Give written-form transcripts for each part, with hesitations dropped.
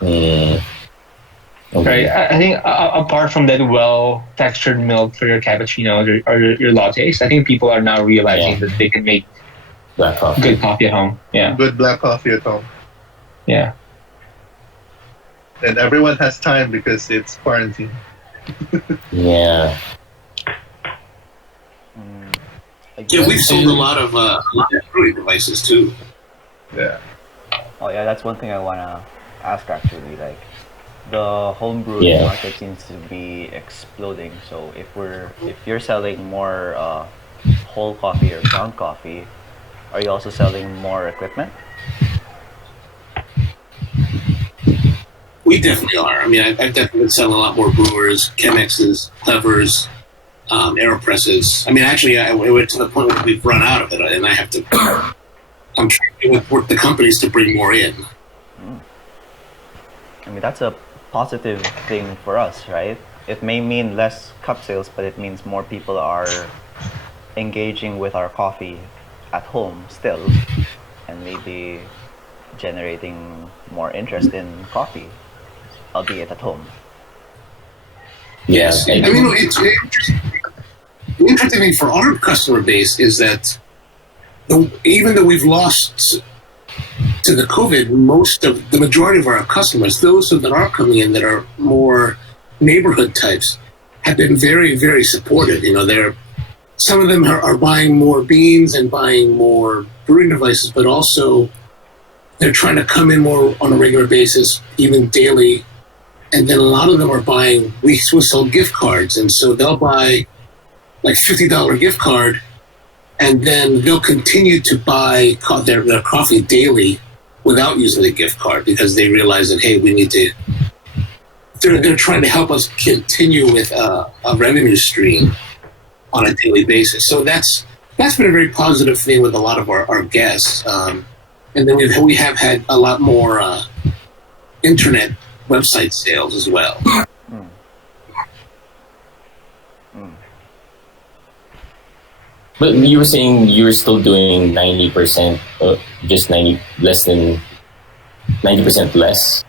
Mm, Right. okay. I think apart from that well-textured milk for your cappuccinos or your lattes, I think people are now realizing Yeah, that they can make black good coffee. coffee at home. Yeah. Good black coffee at home. Yeah. And everyone has time because it's quarantine. Yeah. Mm, I Yeah, we've guess. Do sold a you? lot of Android devices too. Yeah. Oh yeah, that's one thing I wanna ask actually. Like, the homebrewed Yeah. market seems to be exploding. So if you're selling more whole coffee or ground coffee, are you also selling more equipment? We definitely are. I mean, I've definitely been selling a lot more brewers, Chemexes, Clevers, AeroPresses. I mean, actually, I went to the point where we've run out of it, and I have to. I'm trying to work the companies to bring more in. I mean, that's a positive thing for us, right? It may mean less cup sales, but it means more people are engaging with our coffee at home still, and maybe generating more interest in coffee, albeit at home. Yeah. Yes, I mean, it's the interesting thing for our customer base is that even though we've lost to the COVID, the majority of our customers, those that are coming in that are more neighborhood types, have been very, very supportive. You know, some of them are buying more beans and buying more brewing devices, but also they're trying to come in more on a regular basis, even daily. And then a lot of them are buying, we sell gift cards. And so they'll buy like $50 gift card, and then they'll continue to buy their coffee daily without using the gift card because they realize that, hey, we need to, they're trying to help us continue with a revenue stream on a daily basis. So that's been a very positive thing with a lot of our guests. And then we have had a lot more internet website sales as well. Mm. Mm. But you were saying you were still doing 90%, just 90 less than 90% less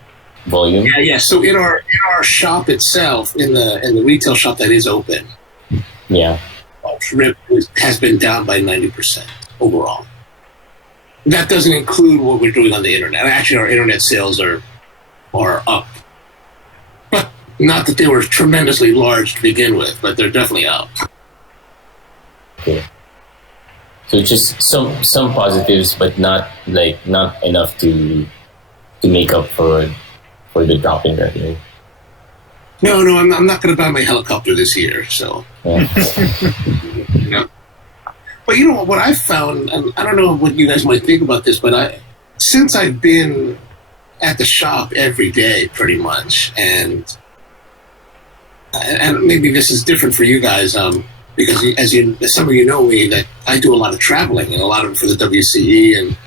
volume. Yeah. So in our shop itself, in the retail shop that is open, Yeah. revenue has been down by 90% overall. That doesn't include what we're doing on the internet. Actually, our internet sales are up, but not that they were tremendously large to begin with, but they're definitely up. Okay. So just some positives, but not enough to make up for the drop in revenue. No, I'm not going to buy my helicopter this year. So, Yeah. you know. But you know what I've found, and I don't know what you guys might think about this, but since I've been at the shop every day, pretty much, and maybe this is different for you guys, because as some of you know me, that I do a lot of traveling and a lot of it for the WCE and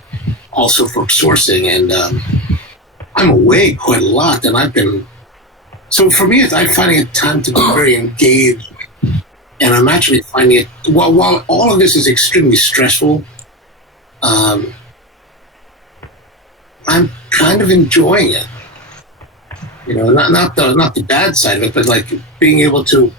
also for sourcing, and I'm away quite a lot, and so for me, I'm finding it time to be very engaged, and I'm actually finding it, while all of this is extremely stressful, I'm kind of enjoying it. You know, not the bad side of it, but like being able to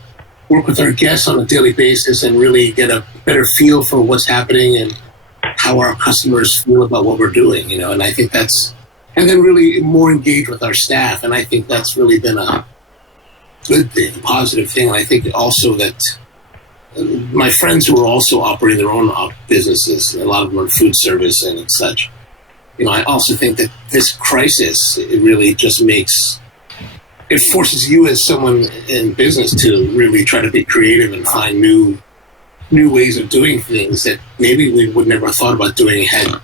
work with our guests on a daily basis and really get a better feel for what's happening and how our customers feel about what we're doing, you know, and I think and then really more engaged with our staff. And I think that's really been a good thing, a positive thing. And I think also that my friends who are also operating their own businesses, a lot of them are food service and such, you know, I also think that this crisis, it really just it forces you as someone in business to really try to be creative and find new ways of doing things that maybe we would never have thought about doing had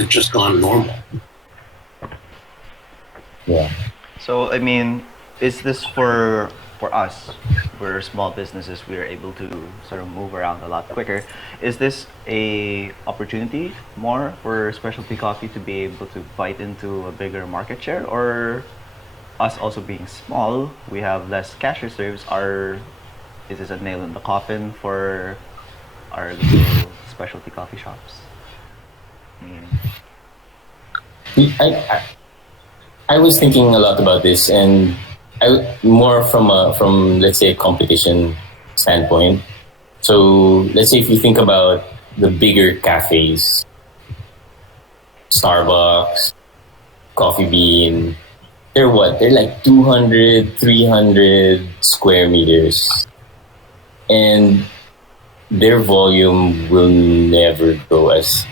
it just gone normal. Yeah. So I mean, is this for us? We're small businesses. We are able to sort of move around a lot quicker. Is this a opportunity more for specialty coffee to be able to bite into a bigger market share, or us also being small, we have less cash reserves? Is this a nail in the coffin for our little specialty coffee shops? I mean, I I was thinking a lot about this, and more from let's say a competition standpoint. So let's say if you think about the bigger cafes, Starbucks, Coffee Bean, they're what? They're like 200, 300 square meters. And their volume will never go as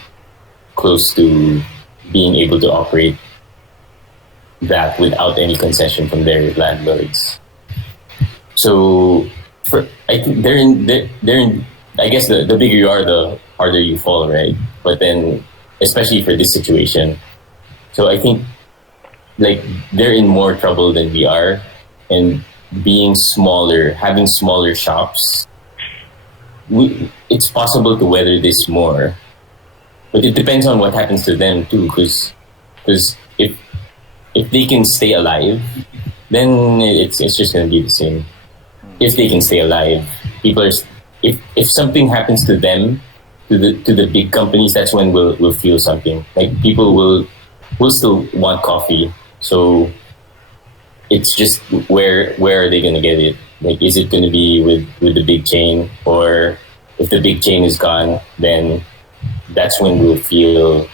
close to being able to operate that without any concession from their landlords. So I think they're in I guess the bigger you are, the harder you fall, right? But then especially for this situation. So I think like they're in more trouble than we are, and being smaller, having smaller shops, it's possible to weather this more, but it depends on what happens to them too. Because if they can stay alive, then it's just gonna be the same. If they can stay alive, people are. If something happens to them, to the big companies, that's when we'll feel something. Like people will still want coffee. So it's just where are they gonna get it? Like, is it gonna be with the big chain, or if the big chain is gone, then that's when we'll feel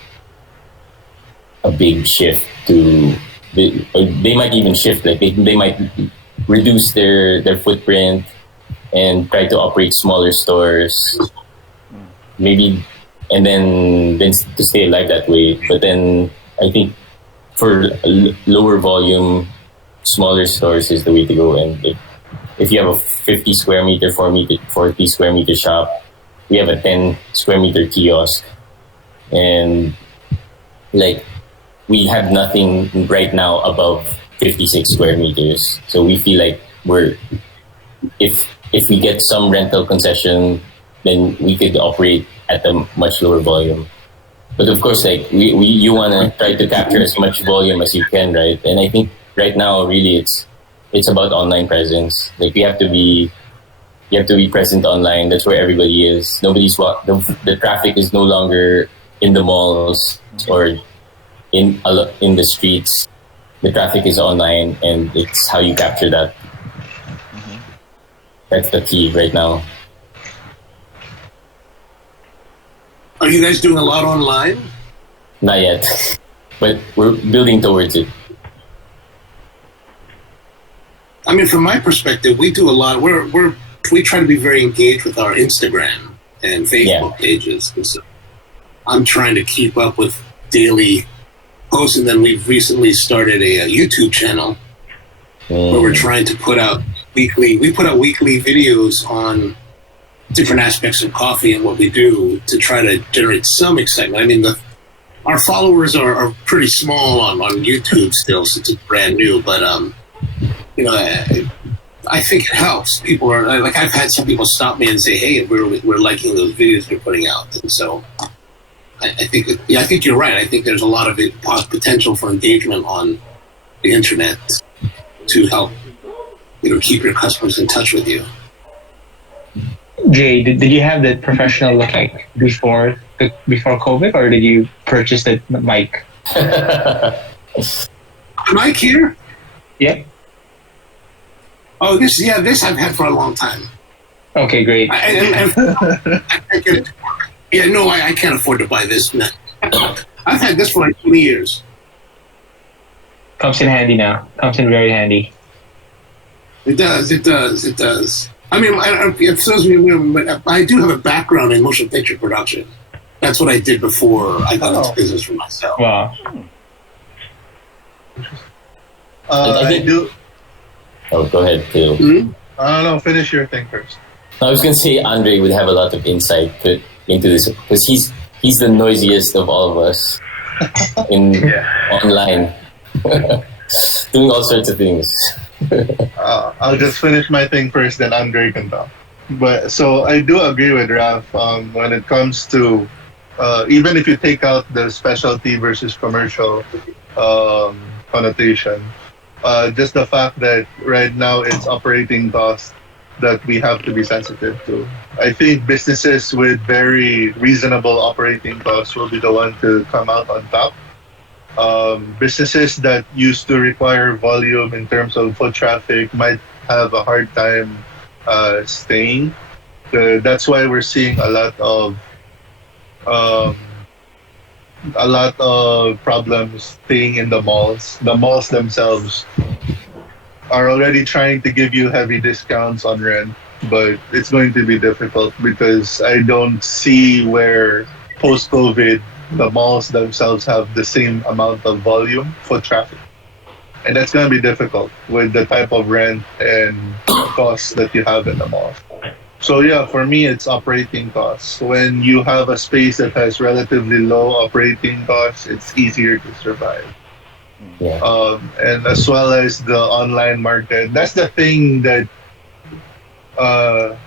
a big shift to they might even shift, like they might reduce their footprint and try to operate smaller stores, maybe, and then to stay alive that way. But then I think for lower volume, smaller stores is the way to go. And if you have a 50 square meter, 40 square meter shop, we have a 10 square meter kiosk, and like we have nothing right now above 56 square meters. So we feel like if we get some rental concession, then we could operate at a much lower volume. But of course, like you want to try to capture as much volume as you can, right? And I think right now, really, it's about online presence. Like you have to be present online. That's where everybody is. The traffic is no longer in the malls or in the streets. The traffic is online, and it's how you capture that. That's the key right now. Are you guys doing a lot online? Not yet, but we're building towards it. I mean, from my perspective, we do a lot. We try to be very engaged with our Instagram and Facebook pages. So I'm trying to keep up with daily posts, and then we've recently started a YouTube channel where we're trying to put out weekly. We put out weekly videos on different aspects of coffee and what we do to try to generate some excitement. I mean, our followers are pretty small on YouTube still, since it's brand new. But you know, I think it helps. People are like, I've had some people stop me and say, "Hey, we're liking those videos you're putting out," and so I think you're right. I think there's a lot of potential for engagement on the internet to help, keep your customers in touch with you. Jay, did you have the professional look like before COVID, or did you purchase the mic? Mic here? Yeah. Oh, this I've had for a long time. Okay, great. I can't afford to buy this. I've had this for like 20 years. Comes in handy now. Comes in very handy. It does. I mean, I do have a background in motion picture production. That's what I did before I got into business for myself. Wow. I do. Oh, go ahead, Tidow. Mm-hmm. I don't know. Finish your thing first. I was going to say Andre would have a lot of insight into this because he's the noisiest of all of us online, doing all sorts of things. I'll just finish my thing first, then Andre can talk. But so I do agree with Raph when it comes to even if you take out the specialty versus commercial connotation, just the fact that right now it's operating costs that we have to be sensitive to. I think businesses with very reasonable operating costs will be the one to come out on top. Businesses that used to require volume in terms of foot traffic might have a hard time staying. That's why we're seeing um, a lot of problems staying in the malls. The malls themselves are already trying to give you heavy discounts on rent, but it's going to be difficult because I don't see where post COVID the malls themselves have the same amount of volume for traffic. And that's going to be difficult with the type of rent and costs that you have in the mall. So yeah, for me, it's operating costs. When you have a space that has relatively low operating costs, it's easier to survive. Yeah. And as well as the online market, that's the thing that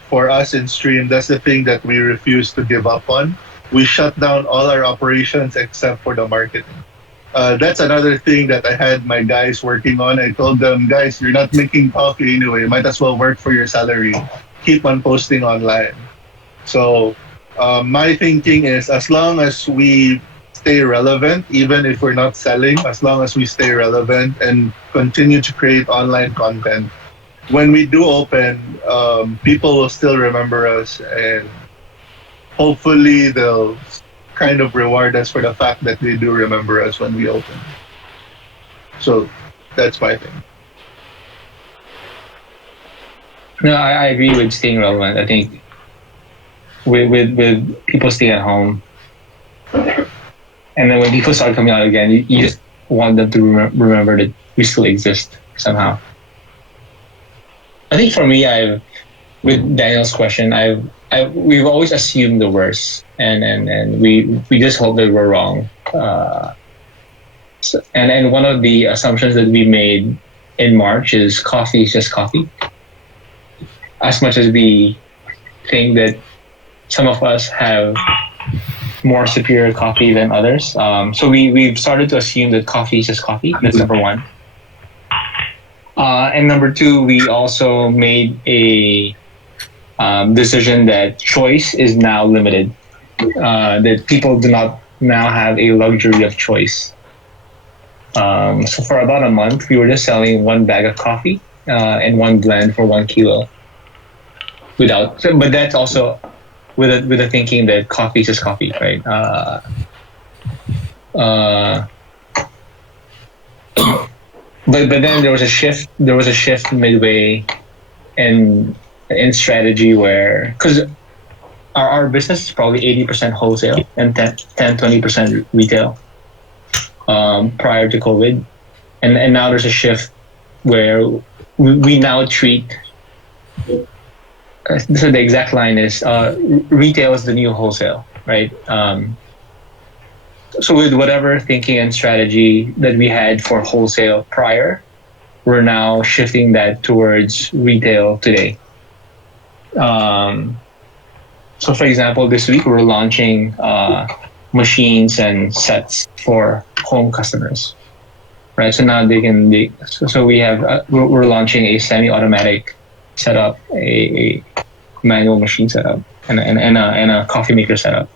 for us in stream, that's the thing that we refuse to give up on. We shut down all our operations except for the marketing. That's another thing that I had my guys working on. I told them, guys, you're not making coffee anyway. You might as well work for your salary. Keep on posting online. So my thinking is as long as we stay relevant, even if we're not selling, as long as we stay relevant and continue to create online content, when we do open, people will still remember us and hopefully they'll kind of reward us for the fact that they do remember us when we open. So that's my thing. No, I agree with staying relevant. I think with people staying at home, and then when people start coming out again, you just want them to remember that we still exist somehow. I think for me, with Daniel's question, we've always assumed the worst, and we just hope that we're wrong. And one of the assumptions that we made in March is coffee is just coffee. As much as we think that some of us have more superior coffee than others, so we've started to assume that coffee is just coffee. That's number one. And number two, we also made a decision that choice is now limited. That people do not now have a luxury of choice. So for about a month, we were just selling one bag of coffee and one blend for 1 kilo. But that's also with the thinking that coffee is just coffee, right? But then there was a shift. There was a shift midway in strategy where, because our business is probably 80% wholesale and 20% retail prior to COVID, and now there's a shift where we now treat. So the exact line is retail is the new wholesale, right? So with whatever thinking and strategy that we had for wholesale prior, we're now shifting that towards retail today. So for example, this week we're launching machines and sets for home customers, right? So now so we have we're launching a semi-automatic setup, a manual machine setup, and a coffee maker setup.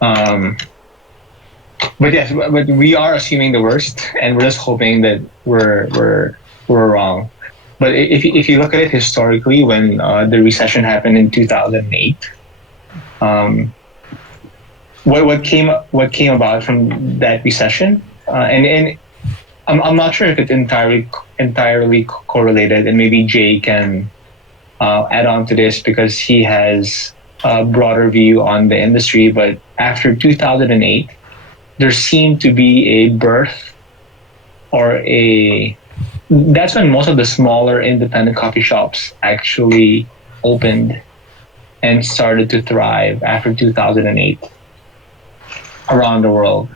But yes, but we are assuming the worst, and we're just hoping that we're wrong. But if you look at it historically, when the recession happened in 2008, what came about from that recession, and I'm not sure if it's entirely correlated, and maybe Jay can add on to this because he has a broader view on the industry. But after 2008, there seemed to be a birth that's when most of the smaller independent coffee shops actually opened and started to thrive after 2008 around the world.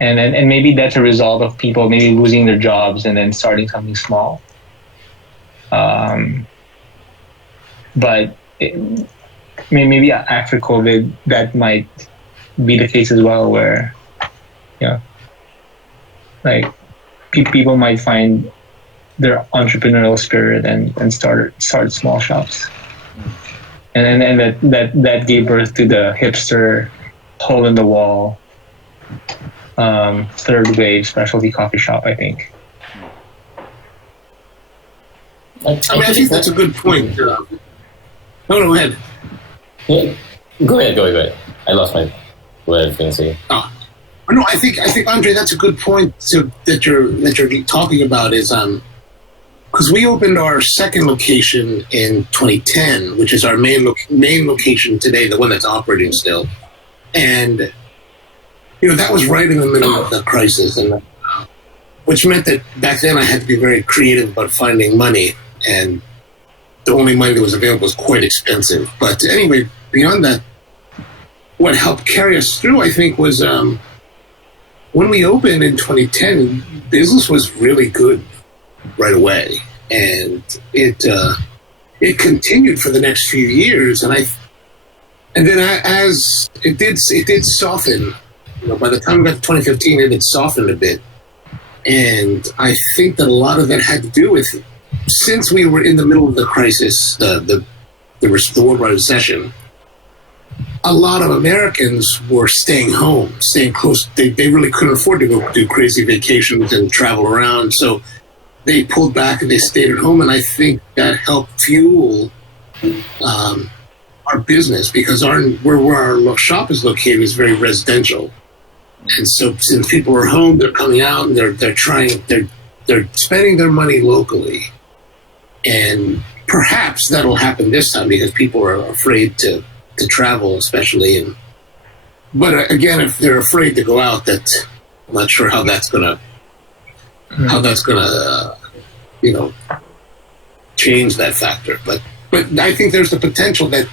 And maybe that's a result of people maybe losing their jobs and then starting something small. But maybe after COVID, that might be the case as well, where like people might find their entrepreneurial spirit and start small shops, and that gave birth to the hipster hole in the wall third wave specialty coffee shop, I think. I think that's a good point. No, go ahead. Yeah. Go ahead. I lost my what I was going to say. Oh. No, I think Andre, that's a good point that you're talking about is because we opened our second location in 2010, which is our main location today, the one that's operating still, and that was right in the middle of the crisis, and which meant that back then I had to be very creative about finding money, and the only money that was available was quite expensive. But anyway, beyond that, what helped carry us through, I think, was when we opened in 2010, business was really good right away, and it continued for the next few years, and then as it did soften. By the time we got to 2015, it had softened a bit, and I think that a lot of that had to do with, since we were in the middle of the crisis, the worldwide recession, a lot of Americans were staying home, staying close. They really couldn't afford to go do crazy vacations and travel around, so they pulled back and they stayed at home, and I think that helped fuel our business, because where our shop is located is very residential, and so since people are home, they're coming out and they're spending their money locally, and perhaps that'll happen this time because people are afraid to travel, especially. But again, if they're afraid to go out, I'm not sure how that's gonna change that factor. But I think there's the potential that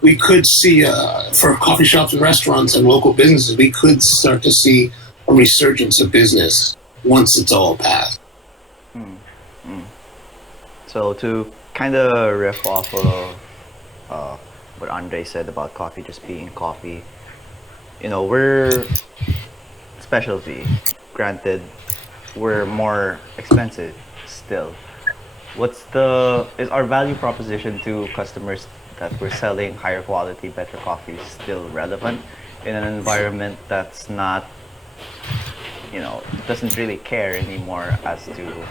we could see for coffee shops and restaurants and local businesses, we could start to see a resurgence of business once it's all passed. So to kind of riff off of what Andre said about coffee just being coffee, we're specialty. Granted, we're more expensive still. Is our value proposition to customers that we're selling higher quality, better coffee still relevant in an environment that's not, doesn't really care anymore as to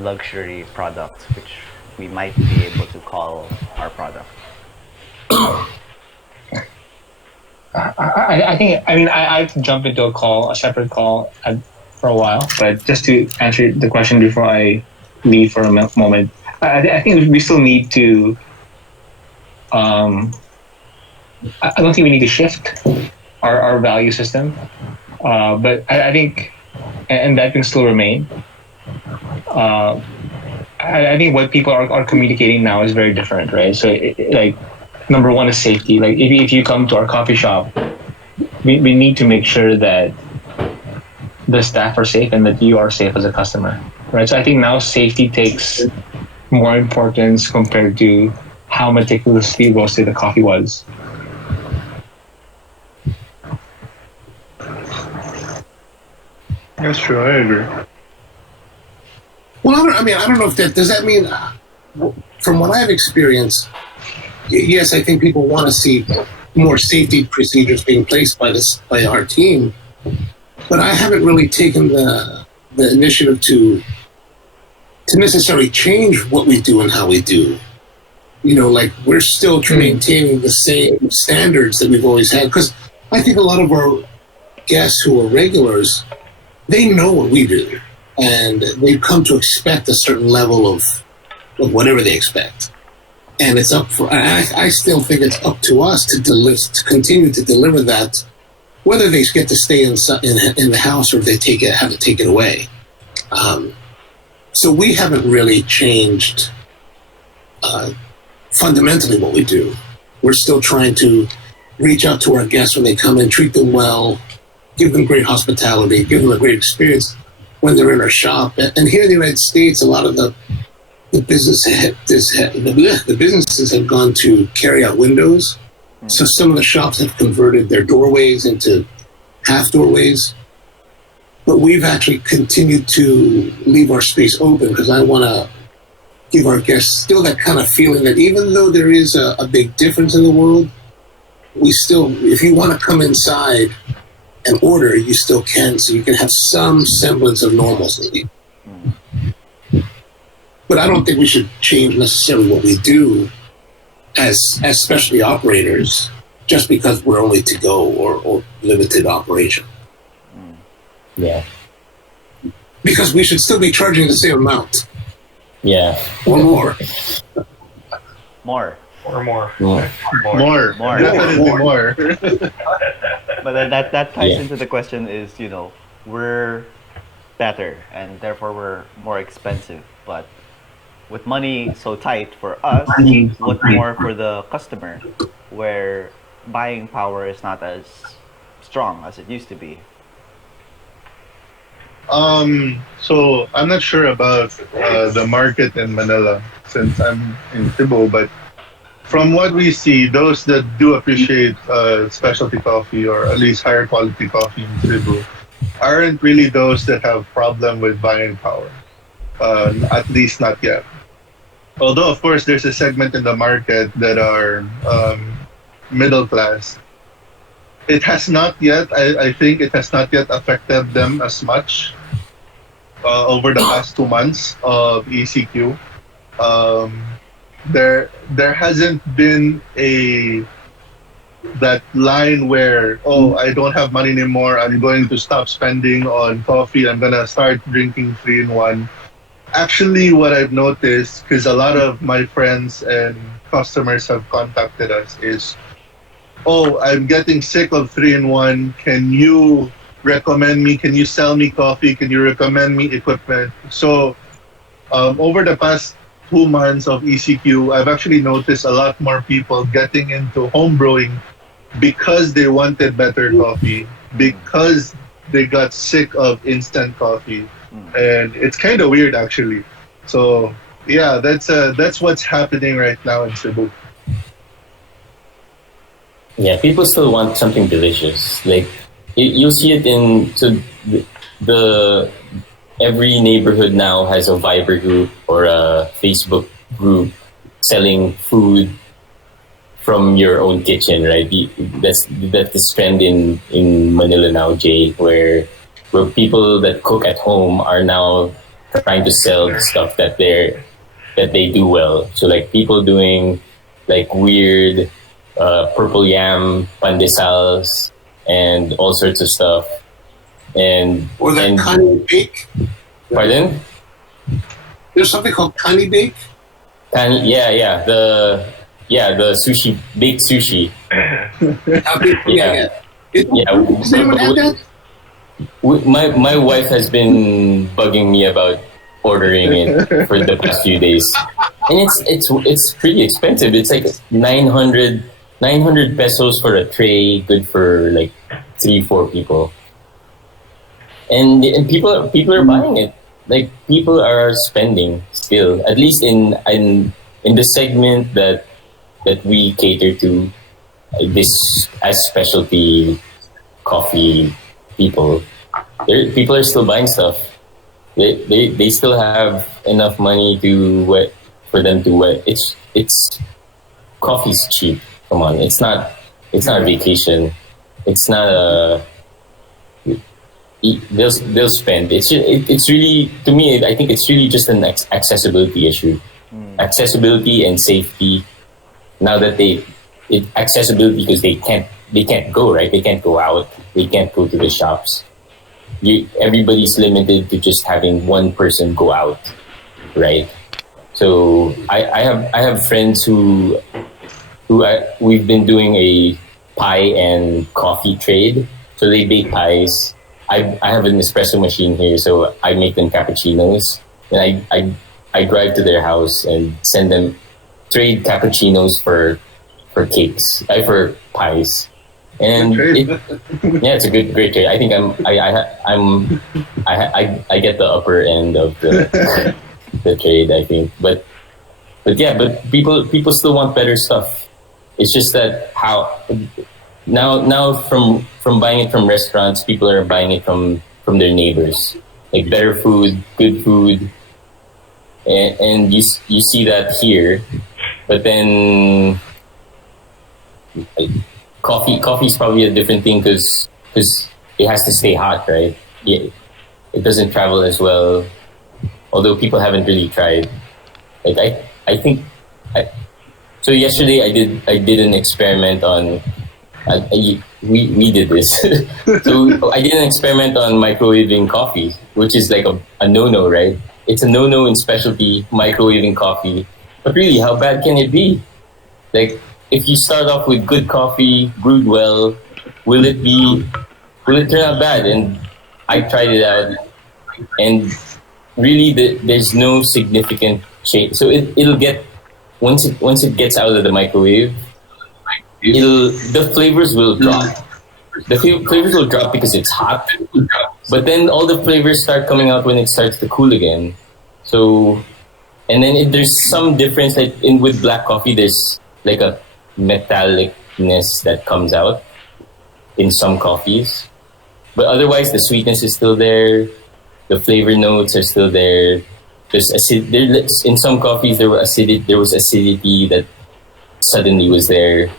luxury products, which we might be able to call our product? I think I've jumped into a separate call for a while, but just to answer the question before I leave for a moment, I think we still need to. I don't think we need to shift our value system, but I think, and that can still remain. I think what people are communicating now is very different, right? So, number one is safety. Like, if you come to our coffee shop, we need to make sure that the staff are safe and that you are safe as a customer, right? So I think now safety takes more importance compared to how meticulously roasted the coffee was. That's true. I agree. Well, I don't know if does that mean, from what I've experienced, yes, I think people want to see more safety procedures being placed by our team, but I haven't really taken the initiative to necessarily change what we do and how we do. We're still maintaining the same standards that we've always had, because I think a lot of our guests who are regulars, they know what we do, and they've come to expect a certain level of whatever they expect. And it's I still think it's up to us to continue to deliver that, whether they get to stay in the house or if they have to take it away. So we haven't really changed fundamentally what we do. We're still trying to reach out to our guests when they come in, treat them well, give them great hospitality, give them a great experience when they're in our shop. And here in the United States, a lot of the businesses have gone to carry out windows. So some of the shops have converted their doorways into half doorways. But we've actually continued to leave our space open because I want to give our guests still that kind of feeling that even though there is a big difference in the world, we still, if you want to come inside and order, you still can, so you can have some semblance of normalcy. But I don't think we should change necessarily what we do as specialty operators just because we're only to go or limited operation. Yeah. Because we should still be charging the same amount. Yeah. Or more. More. Or more. More. More. Definitely more. But then that ties Yeah. into the question is, we're better and therefore we're more expensive. But with money so tight for us, what more for the customer, where buying power is not as strong as it used to be? So I'm not sure about the market in Manila since I'm in Cebu, but from what we see, those that do appreciate specialty coffee or at least higher quality coffee in Cebu aren't really those that have problem with buying power. At least not yet. Although, of course, there's a segment in the market that are middle class. It has not yet, I think it has not yet affected them as much over the past 2 months of ECQ. There hasn't been that line where, oh, I don't have money anymore, I'm going to stop spending on coffee, I'm gonna start drinking 3-in-1. Actually, what I've noticed, because a lot of my friends and customers have contacted us, is, oh, I'm getting sick of 3-in-1. Can you recommend me? Can you sell me coffee? Can you recommend me equipment? So over the past 2 months of ECQ, I've actually noticed a lot more people getting into home brewing because they wanted better coffee, because they got sick of instant coffee. And it's kind of weird, actually. So yeah, that's what's happening right now in Cebu. Yeah, people still want something delicious. Like you'll see it in the every neighborhood now has a Viber group or a Facebook group selling food from your own kitchen, right? That's this trend in Manila now, Jay, where people that cook at home are now trying to sell the stuff that they do well. So like people doing like weird purple yam pandesals and all sorts of stuff. Or that kani bake. Pardon? There's something called kani bake. The sushi, baked sushi. Yeah. Does anyone have that? My wife has been bugging me about ordering it for the past few days, and it's pretty expensive. It's like 900 pesos for a tray, good for like 3-4 people, and people are buying it. Like people are spending still, at least in the segment that we cater to, this as specialty coffee people. People are still buying stuff. They still have enough money for them to it's coffee's cheap. Come on, it's not a vacation. It's not a they'll spend. It's really, to me, I think it's really just an accessibility issue. Accessibility and safety. Now that accessibility because they can't go, right? They can't go out. They can't go to the shops. Everybody's limited to just having one person go out, right? So I have friends who we've been doing a pie and coffee trade. So they bake pies. I have an espresso machine here, so I make them cappuccinos, and I drive to their house and send them trade cappuccinos for cakes, for pies. And it's a great trade. I think I get the upper end of the trade, I think. But people still want better stuff. It's just that how now from buying it from restaurants, people are buying it from their neighbors. Like better food, good food, and you see that here. But then coffee is probably a different thing because it has to stay hot, right? Yeah, it doesn't travel as well. Although people haven't really tried. Like I think. So yesterday I did an experiment on. We did this. So I did an experiment on microwaving coffee, which is like a no-no, right? It's a no-no in specialty microwaving coffee. But really, how bad can it be? Like, if you start off with good coffee, brewed well, will it be, will it turn out bad? And I tried it out, and really, there's no significant change. So it'll get, once it gets out of the microwave, the flavors will drop. The flavors will drop because it's hot, but then all the flavors start coming out when it starts to cool again. So, and then there's some difference. Like in with black coffee, there's like a metallicness that comes out in some coffees, but otherwise the sweetness is still there. The flavor notes are still there. There's acid. In some coffees there was acidity that suddenly was there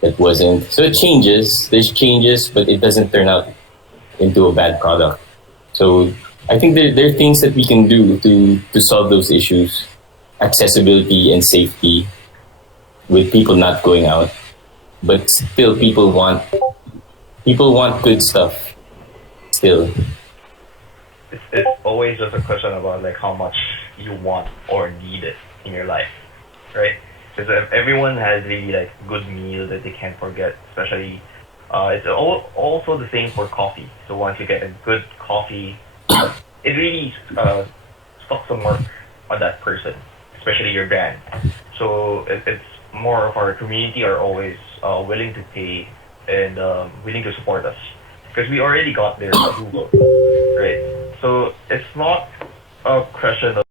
that wasn't. So it changes. There's changes, but it doesn't turn out into a bad product. So I think there are things that we can do to solve those issues, accessibility and safety, with people not going out, but still people want good stuff. Still, it's always just a question about like how much you want or need it in your life, right? Because if everyone has really like good meal that they can't forget, especially it's also the same for coffee. So once you get a good coffee, it really stuck some mark on that person, especially your brand. So it's more of our community are always willing to pay and willing to support us because we already got their approval, right? So it's not a question of